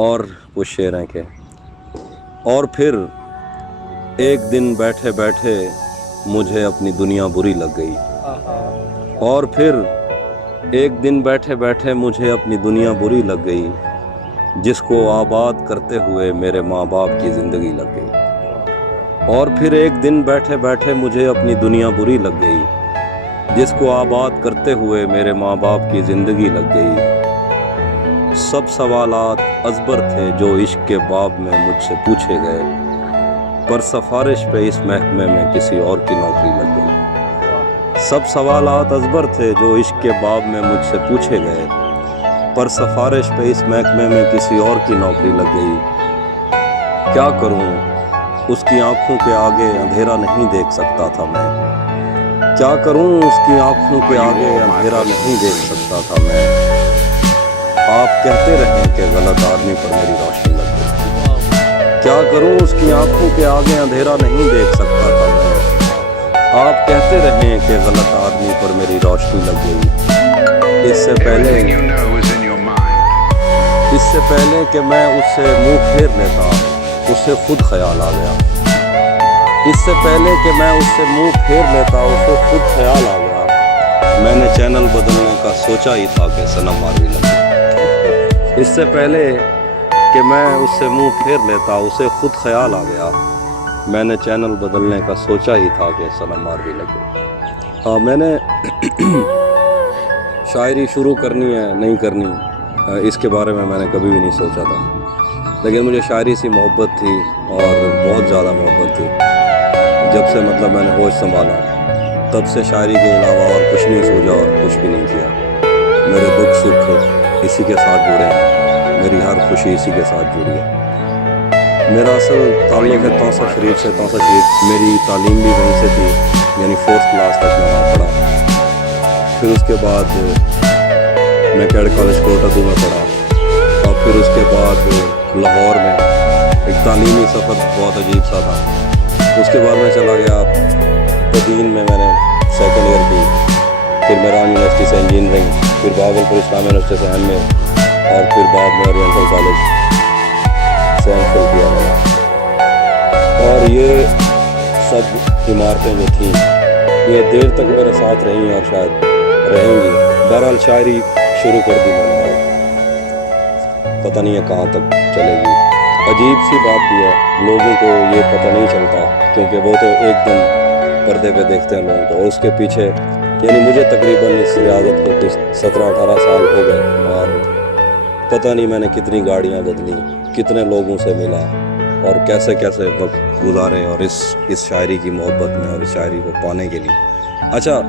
اور کچھ شعر ہیں کہ اور پھر ایک دن بیٹھے بیٹھے مجھے اپنی دنیا بری لگ گئی، اور پھر ایک دن بیٹھے بیٹھے مجھے اپنی دنیا بری لگ گئی، جس کو آباد کرتے ہوئے میرے ماں باپ کی زندگی لگ گئی۔ اور پھر ایک دن بیٹھے بیٹھے مجھے اپنی دنیا بری لگ گئی، جس کو آباد کرتے ہوئے میرے ماں باپ کی زندگی لگ گئی۔ سب سوالات ازبر تھے جو عشق کے باب میں مجھ سے پوچھے گئے، پر سفارش پہ اس محکمے میں کسی اور کی نوکری لگ گئی۔ سب سوالات ازبر تھے جو عشق کے باب میں مجھ سے پوچھے گئے، پر سفارش پہ اس محکمے میں کسی اور کی نوکری لگ گئی۔ کیا کروں اس کی آنکھوں کے آگے اندھیرا نہیں دیکھ سکتا تھا میں، کیا کروں اس کی آنکھوں کے آگے اندھیرا نہیں دیکھ سکتا تھا میں۔ آپ کہتے رہیں کہ غلط آدمی پر میری روشنی لگ گئی، کیا کروں اس کی آنکھوں کے آگے اندھیرا نہیں دیکھ سکتا تھا میں۔ آپ کہتے رہیں کہ غلط آدمی پر میری روشنی لگ گئی۔ اس سے پہلے کہ میں اس سے منہ پھیر لیتا اسے خود خیال آ گیا، اس سے پہلے کہ میں اس سے منہ پھیر لیتا اسے خود خیال آ گیا۔ میں نے چینل بدلنے کا سوچا ہی تھا کہ صنم ماروی لگے۔ اس سے پہلے کہ میں اس سے منہ پھیر لیتا اسے خود خیال آ گیا۔ میں نے چینل بدلنے کا سوچا ہی تھا کہ صنم ماروی لگے۔ ہاں، میں نے شاعری شروع کرنی ہے نہیں کرنی اس کے بارے میں نے کبھی بھی نہیں سوچا تھا، لیکن مجھے شاعری سے محبت تھی اور بہت زیادہ محبت تھی۔ جب سے میں نے ہوش سنبھالا تب سے شاعری کے علاوہ اور کچھ نہیں سوچا اور کچھ بھی نہیں کیا۔ میرے دکھ سکھ اسی کے ساتھ جڑے ہیں، میری ہر خوشی اسی کے ساتھ جڑی ہے۔ میرا اصل تعلق ہے توسہ شریف سے۔ توسہ شریف میری تعلیم بھی وہیں سے تھی، یعنی 4th کلاس تک میں وہاں پڑھا۔ پھر اس کے بعد میں کیڈ کالج کوٹادو میں پڑھا، اور پھر اس کے بعد لاہور میں ایک تعلیمی سفر بہت عجیب سا تھا۔ اس کے بعد میں چلا گیا بدین میں نے 2nd ایئر کی، پھر میران یونیورسٹی سے انجینئرنگ، پھر بہاولپور اسلامیہ یونیورسٹی سے ایم اے، اور پھر بعد میں اورینٹل کالج سے ایم فل کیا میں نے۔ اور یہ سب عمارتیں جو تھیں یہ دیر تک میرے ساتھ رہیں اور شاید رہیں گی۔ بہرحال شاعری شروع کر دی میں نے، پتہ نہیں ہے کہاں تک چلے گی۔ عجیب سی بات بھی ہے، لوگوں کو یہ پتہ نہیں چلتا، کیونکہ وہ تو ایک دم پردے پہ دیکھتے ہیں لوگوں کو، اور اس کے پیچھے یعنی مجھے تقریباً اس ریاضت کو 17-18 سال ہو گئے، اور پتہ نہیں میں نے کتنی گاڑیاں بدلی، کتنے لوگوں سے ملا، اور کیسے کیسے وقت گزارے، اور اس شاعری کی محبت میں اور اس شاعری کو پانے کے لیے۔ اچھا،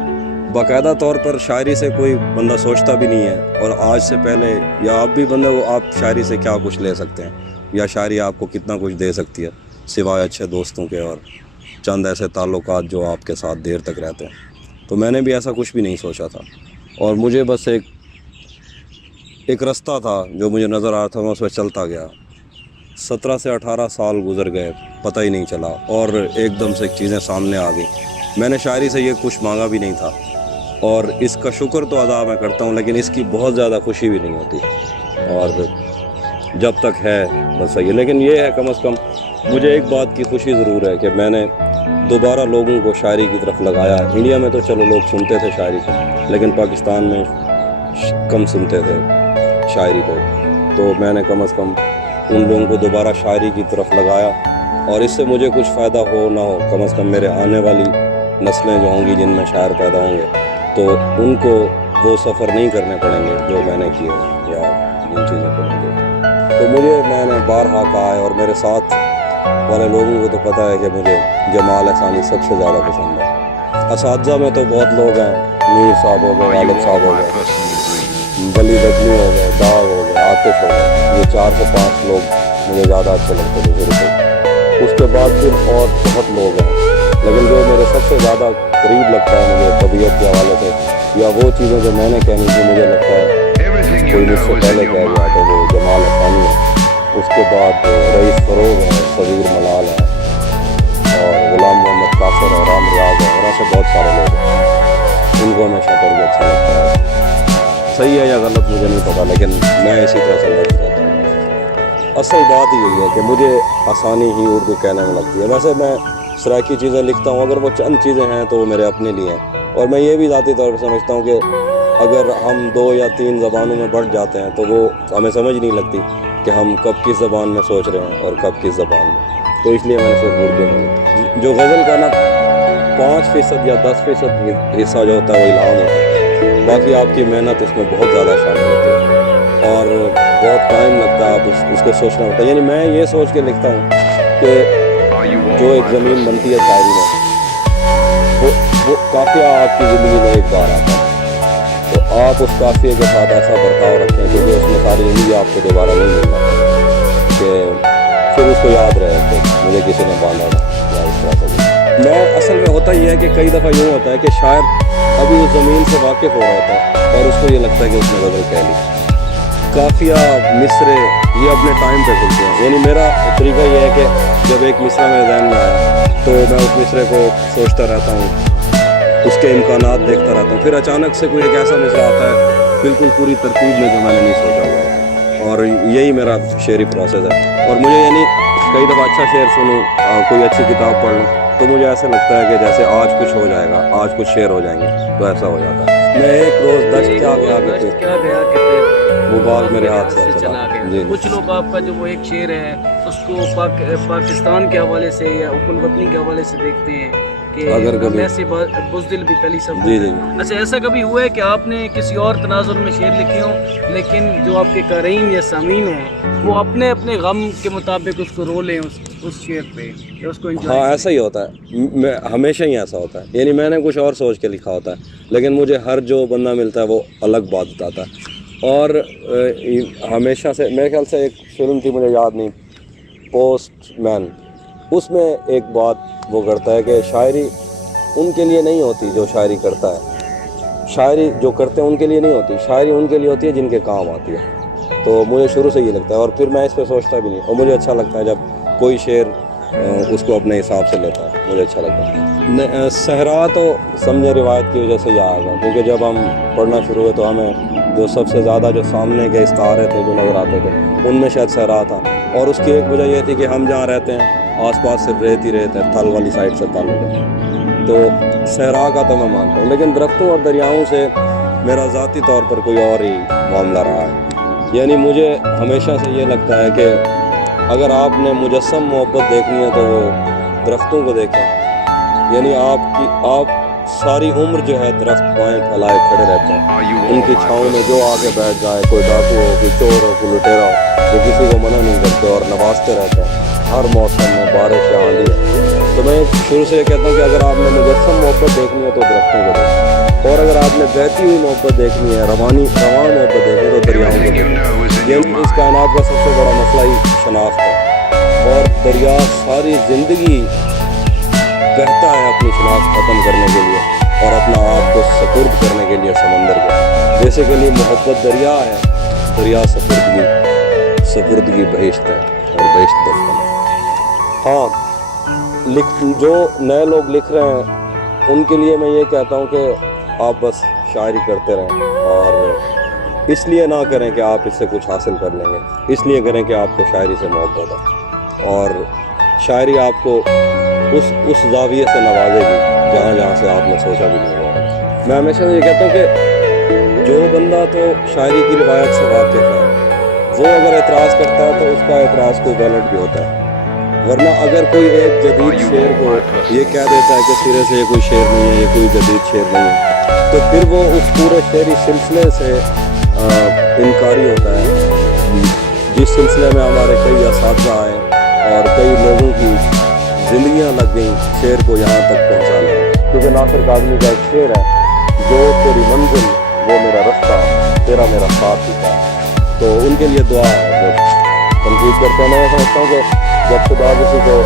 باقاعدہ طور پر شاعری سے کوئی بندہ سوچتا بھی نہیں ہے، اور آج سے پہلے یا اب بھی بندے وہ آپ شاعری سے کیا کچھ لے سکتے ہیں، یا شاعری آپ کو کتنا کچھ دے سکتی ہے سوائے اچھے دوستوں کے اور چند ایسے تعلقات جو آپ کے ساتھ دیر تک رہتے ہیں۔ تو میں نے بھی ایسا کچھ بھی نہیں سوچا تھا، اور مجھے بس ایک رستہ تھا جو مجھے نظر آ رہا تھا، میں اس پہ چلتا گیا۔ 17 سے 18 سال گزر گئے، پتہ ہی نہیں چلا، اور ایک دم سے چیزیں سامنے آ گئیں۔ میں نے شاعری سے یہ کچھ مانگا بھی نہیں تھا، اور اس کا شکر تو ادا میں کرتا ہوں، لیکن اس کی بہت زیادہ خوشی بھی نہیں ہوتی، اور جب تک ہے بس صحیح ہے۔ لیکن یہ ہے کم از کم مجھے ایک بات کی خوشی ضرور ہے کہ میں نے دوبارہ لوگوں کو شاعری کی طرف لگایا۔ انڈیا میں تو چلو لوگ سنتے تھے شاعری کو، لیکن پاکستان میں کم سنتے تھے شاعری کو، تو میں نے کم از کم ان لوگوں کو دوبارہ شاعری کی طرف لگایا، اور اس سے مجھے کچھ فائدہ ہو نہ ہو، کم از کم میرے آنے والی نسلیں جو ہوں گی جن میں شاعر پیدا ہوں گے، تو ان کو وہ سفر نہیں کرنے پڑیں گے جو میں نے کیے یا جن چیزوں کو میں دیکھا۔ تو میں نے بارہا کہا ہے، اور میرے ساتھ والے لوگوں کو تو پتہ ہے کہ مجھے جمال احسانی سب سے زیادہ پسند ہے۔ اساتذہ میں تو بہت لوگ ہیں، میر صاحب ہو گئے، غالب صاحب ہو گئے، ولی دجنی ہو گئے، داغ ہو گئے، عاطف ہو گئے، یہ 4 سے 5 لوگ مجھے زیادہ اچھے لگتے تھے شروع سے۔ اس کے بعد پھر اور بہت لوگ ہیں، لیکن جو میرے سب سے زیادہ قریب لگتا ہے مجھے طبیعت کے حوالے سے، یا وہ چیزیں جو میں نے کہنی تھی مجھے لگتا ہے کوئی مجھ سے پہلے کہہ گیا تو وہ جمال احسانی ہے۔ اس کے بعد رئیس فروغ ہے، صغیر ملال ہے، اور غلام محمد قاصر ہے، رام ریاض ہے، اور ایسے بہت سارے لوگ ہیں، ان کو ہمیشہ پڑھ کے اچھا لگتا ہے۔ صحیح ہے یا غلط مجھے نہیں پتا، لیکن میں اسی طرح سے لگتا ہوں۔ اصل بات یہی ہے کہ مجھے آسانی ہی اردو کہنے میں لگتی ہے. ویسے میں سرائکی چیزیں لکھتا ہوں, اگر وہ چند چیزیں ہیں تو وہ میرے اپنے لیے ہیں. اور میں یہ بھی ذاتی طور پر سمجھتا ہوں کہ اگر ہم 2 یا 3 زبانوں میں بڑھ جاتے ہیں تو وہ ہمیں سمجھ نہیں لگتی کہ ہم کب کس زبان میں سوچ رہے ہیں اور کب کس زبان میں. تو اس لیے میں نے صرف اردو میں جو غزل کا نا 5% یا 10% حصہ جو ہوتا ہے وہ الہام ہوتا ہے, باقی آپ کی محنت اس میں بہت زیادہ شامل ہوتی ہے اور بہت ٹائم لگتا ہے. آپ اس کو سوچنا پڑتا ہے. یعنی میں یہ سوچ کے لکھتا ہوں کہ جو ایک زمین بنتی ہے شاعری میں, وہ قافیہ آپ کی زندگی میں ایک بار آتا ہے, تو آپ اس قافیے کے ساتھ ایسا برتاؤ رکھیں کیونکہ اس میں ساری زندگی آپ کو دوبارہ نہیں ملنا کہ پھر اس کو یاد رہے کہ مجھے کسی نے باندھا تھا یا اس طرح سے. میں اصل میں ہوتا یہ ہے کہ کئی دفعہ یوں ہوتا ہے کہ شاعر ابھی اس زمین سے واقف ہو رہا ہوتا ہے اور اس کو یہ لگتا ہے کہ اس نے غزل کہہ لی. قافیہ, مصرے یہ اپنے ٹائم پہ کھلتے ہیں. یعنی میرا طریقہ یہ ہے کہ جب ایک مصرع میرے ذہن میں آیا تو میں اس مصرے کو سوچتا رہتا ہوں, اس کے امکانات دیکھتا رہتا ہوں. پھر اچانک سے کوئی ایک ایسا مصرع آتا ہے بالکل پوری ترتیب میں جو میں نے نہیں سوچا ہوا ہے, اور یہی میرا شعری پروسیس ہے. اور مجھے یعنی کئی دفعہ اچھا شعر سنوں, کوئی اچھی کتاب پڑھ لوں تو مجھے ایسا لگتا ہے کہ جیسے آج کچھ ہو جائے گا, آج کچھ شعر ہو جائیں گے, تو ایسا ہو جاتا ہے. میں ایک روز دشت کیا گیا کہ وہ باغ میرے ہاتھ سے چلا گیا. جی. کچھ لوگ آپ کا جو وہ ایک شعر ہے اس کو پاکستان کے حوالے سے یا حکم وطنی کے حوالے سے دیکھتے ہیں کہ اگر کبھی ایسے بزدل بھی پہلی سب. جی جی. اچھا, ایسا کبھی ہوا ہے کہ آپ نے کسی اور تناظر میں شعر لکھے ہوں لیکن جو آپ کے قارئین یا سامعین ہیں وہ اپنے اپنے غم کے مطابق اس کو رو لیں اس شعر پہ یا اس کو انجوائے؟ ہاں, ایسا ہی ہوتا ہے. میں ہمیشہ ہی ایسا ہوتا ہے. یعنی میں نے کچھ اور سوچ کے لکھا ہوتا ہے لیکن مجھے ہر جو بندہ ملتا ہے وہ الگ بات بتاتا ہے. اور ہمیشہ سے میرے خیال سے ایک فلم تھی, مجھے یاد نہیں, پوسٹ مین, اس میں ایک بات وہ کرتا ہے کہ شاعری ان کے لیے نہیں ہوتی جو شاعری کرتا ہے, شاعری جو کرتے ہیں ان کے لیے نہیں ہوتی, شاعری ان کے لیے ہوتی ہے جن کے کام آتی ہے. تو مجھے شروع سے یہ لگتا ہے اور پھر میں اس پہ سوچتا بھی نہیں, اور مجھے اچھا لگتا ہے جب کوئی شعر اس کو اپنے حساب سے لیتا ہے, مجھے اچھا لگتا ہے. صحرا تو سمجھے روایت کی وجہ سے یہ آئے گا کیونکہ جب ہم پڑھنا شروع ہوئے تو ہمیں جو سب سے زیادہ جو سامنے کے استعارے تھے جو نظر آتے تھے ان میں شاید صحرا تھا. اور اس کی ایک وجہ یہ تھی کہ ہم جہاں رہتے ہیں آس پاس صرف ریت ہی ریت ہے, تھل والی سائڈ سے تعلق ہے, تو صحرا کا تو میں مانتا ہوں. لیکن درختوں اور دریاؤں سے میرا ذاتی طور پر کوئی اور ہی معاملہ رہا ہے. یعنی مجھے ہمیشہ سے یہ لگتا ہے کہ اگر آپ نے مجسم محبت دیکھنی ہے تو وہ درختوں کو دیکھیں. یعنی آپ ساری عمر جو ہے درخت پائیں پھیلائے کھڑے رہتے ہیں, ان کی چھاؤں میں جو آگے بیٹھ جائے, کوئی ڈاکو ہو, کوئی چور ہو, کوئی لٹیرا ہو, وہ کسی کو منع نہیں کرتے اور نوازتے رہتے ہیں ہر موسم میں, بارش یا آندھی. تو میں شروع سے یہ کہتا ہوں کہ اگر آپ نے مجسم محبت دیکھنی ہے تو درختوں کو دیکھیں, اور اگر آپ نے بہتی ہوئی محبت دیکھنی ہے, رواں محبت دیکھنی ہے تو دریاؤں کو دیکھیں. یعنی اس کائنات کا سب سے بڑا مسئلہ ہی شناخت ہے, اور دریا ساری زندگی بہتا ہے اپنی شناخت ختم کرنے کے لیے اور اپنا آپ کو سپرد کرنے کے لیے سمندر کو. بیسیکلی محبت دریا ہے, دریا سپردگی بہشت ہے اور بہشت دفن ہے. ہاں, جو نئے لوگ لکھ رہے ہیں ان کے لیے میں یہ کہتا ہوں کہ آپ بس شاعری کرتے رہیں, اور اس لیے نہ کریں کہ آپ اس سے کچھ حاصل کر لیں گے, اس لیے کریں کہ آپ کو شاعری سے محبت ہے اور شاعری آپ کو اس زاویے سے نوازے گی جہاں سے آپ نے سوچا بھی نہیں ہوگا. میں ہمیشہ یہ کہتا ہوں کہ جو بندہ تو شاعری کی روایت سے واقف ہے وہ اگر اعتراض کرتا ہے تو اس کا اعتراض کوئی ویلڈ بھی ہوتا ہے, ورنہ اگر کوئی ایک جدید شعر کو یہ کہہ دیتا ہے کہ سرے سے یہ کوئی شعر نہیں ہے, یہ کوئی جدید شعر نہیں ہے, تو پھر وہ اس پورے شعری سلسلے سے انکاری ہوتا ہے جس سلسلے میں ہمارے کئی اساتذہ آئے اور کئی لوگوں کی زندگیاں لگ گئیں شعر کو یہاں تک پہنچانے. کیونکہ ناصر کاظمی کا ایک شعر ہے, جو تیری منزل وہ میرا رستہ, تیرا میرا ساتھ ہی تھا. تو ان کے لیے دعا ہے جو تنقید کرتے ہیں. میں سمجھتا ہوں کہ جب خدا کسی کو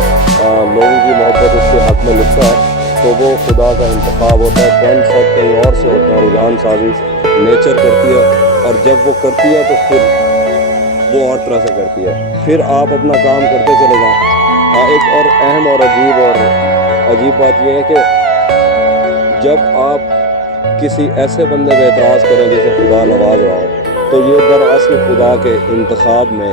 لوگوں کی محبت اس کے حق میں لکھتا ہے تو وہ خدا کا انتخاب ہوتا ہے. پین سیٹ کہیں اور سے ہوتے ہیں, رجحان سازی نیچر کرتی ہے, اور جب وہ کرتی ہے تو پھر وہ اور طرح سے کرتی ہے. پھر آپ اپنا کام کرتے چلے جائیں. ایک اور اہم اور عجیب بات یہ ہے کہ جب آپ کسی ایسے بندے پہ اعتراض کریں جسے خدا نواز رہا ہو تو یہ دراصل خدا کے انتخاب میں